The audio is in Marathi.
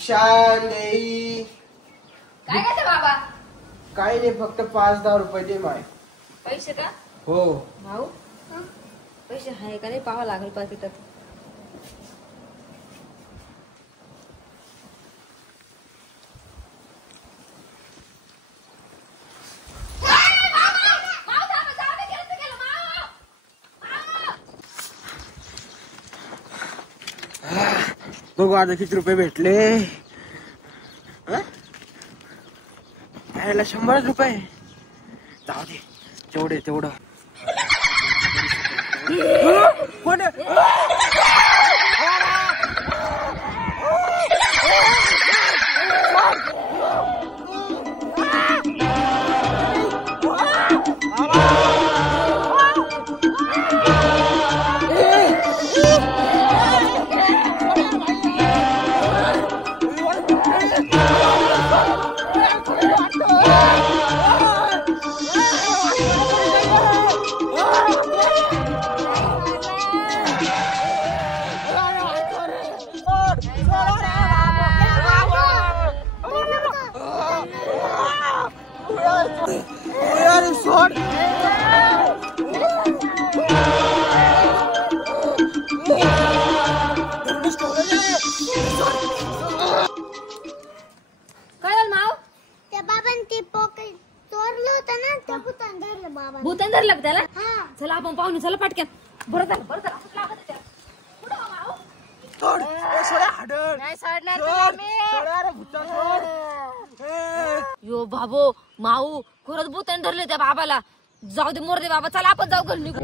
भिक्षा देई. काय करते बाबा? काही नाही, फक्त 5-10 रुपये दे माय. पैसे का? हो. भाऊ पैसे आहे का नाही पाहावं लागेल पाकिटात. बघू आता किती रुपये भेटले. यायला 100 रुपये. जाऊ दे, तेवढं कोण सोड. कळलं माव? त्या बाबांनी ते पॉकेट चोरलं होतं ना, त्या भूतान धरलं बाबा. भूतान धरलं का त्याला? हा. चला आपण पाहून चला पटक्यात. बरं झालं असंच लागत आहे त्याला. कुठं हो माव? सोड. सोड हाडं. नाही सोडणार सोड. तुला मी. सोड रे भुता, सोड. यो बाबो माऊ खरंच भूतान धरले त्या बाबाला. जाऊ दे मोर दे बाबा, चला आपण जाऊ घरी निघू.